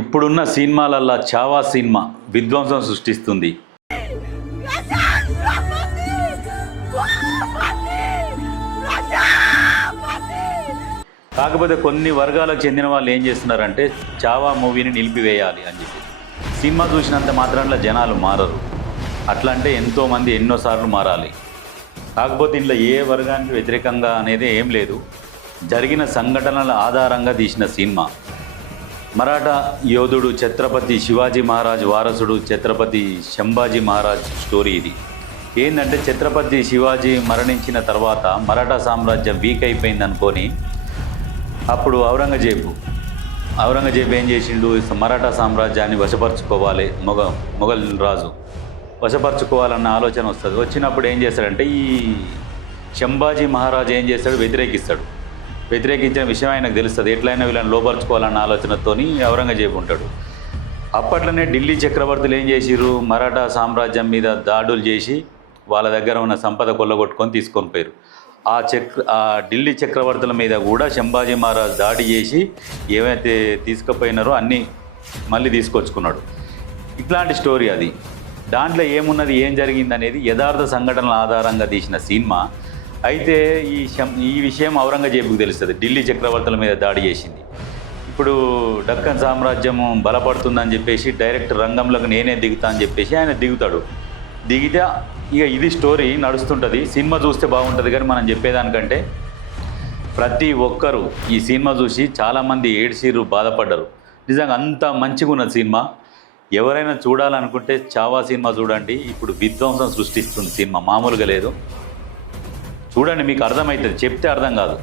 ఇప్పుడున్న సినిమాలల్లా చావా సినిమా విధ్వంసం సృష్టిస్తుంది. కాకపోతే కొన్ని వర్గాలకు చెందిన వాళ్ళు ఏం చేస్తున్నారంటే చావా మూవీని నిలిపివేయాలి అని చెప్పి. సినిమా చూసినంత మాత్రాన జనాలు మారరు. అట్లా అంటే ఎంతోమంది ఎన్నోసార్లు మారాలి. కాకపోతే ఇంట్లో ఏ వర్గానికి వ్యతిరేకంగా అనేది ఏం లేదు. జరిగిన సంఘటనల ఆధారంగా తీసిన సినిమా. మరాఠా యోధుడు ఛత్రపతి శివాజీ మహారాజ్ వారసుడు ఛత్రపతి సంభాజీ మహారాజ్ స్టోరీ ఇది. ఏంటంటే ఛత్రపతి శివాజీ మరణించిన తర్వాత మరాఠా సామ్రాజ్యం వీక్ అయిపోయింది అనుకొని అప్పుడు ఔరంగజేబు ఏం చేసిండు, మరాఠా సామ్రాజ్యాన్ని వశపరుచుకోవాలి, మొఘల్ రాజు వశపరుచుకోవాలన్న ఆలోచన వస్తుంది. వచ్చినప్పుడు ఏం చేస్తాడంటే ఈ సంభాజీ మహారాజు ఏం చేస్తాడు, వ్యతిరేకించిన విషయం ఆయనకు తెలుస్తుంది. ఎట్లయినా వీళ్ళని లోపరుచుకోవాలన్న ఆలోచనతో ఔరంగజేబు ఉంటాడు. అప్పట్లోనే ఢిల్లీ చక్రవర్తులు ఏం చేసిర్రు, మరాఠా సామ్రాజ్యం మీద దాడులు చేసి వాళ్ళ దగ్గర ఉన్న సంపద కొల్లగొట్టుకొని తీసుకొని పోయారు. ఆ ఢిల్లీ చక్రవర్తుల మీద కూడా సంభాజీ మహారాజ్ దాడి చేసి ఏవైతే తీసుకుపోయినారో అన్నీ మళ్ళీ తీసుకొచ్చుకున్నాడు. ఇట్లాంటి స్టోరీ అది. దాంట్లో ఏమున్నది, ఏం జరిగింది అనేది యథార్థ సంఘటనల ఆధారంగా తీసిన సినిమా. అయితే ఈ విషయం ఔరంగజేబుకు తెలుస్తుంది, ఢిల్లీ చక్రవర్తుల మీద దాడి చేసింది. ఇప్పుడు దక్కన్ సామ్రాజ్యం బలపడుతుందని చెప్పేసి డైరెక్ట్ రంగంలోకి నేనే దిగుతా అని చెప్పేసి ఆయన దిగితే ఇక ఇది స్టోరీ నడుస్తుంటుంది. సినిమా చూస్తే బాగుంటుంది, కానీ మనం చెప్పేదానికంటే ప్రతి ఒక్కరూ ఈ సినిమా చూసి చాలామంది ఏడ్చిర్రు, బాధపడ్డారు. నిజంగా అంత మంచిగా ఉన్న సినిమా. ఎవరైనా చూడాలనుకుంటే చావా సినిమా చూడండి. ఇప్పుడు విధ్వంసం సృష్టిస్తుంది సినిమా, మామూలుగా లేదు. చూడండి, మీకు అర్థమవుతుంది, చెప్తే అర్థం కాదు.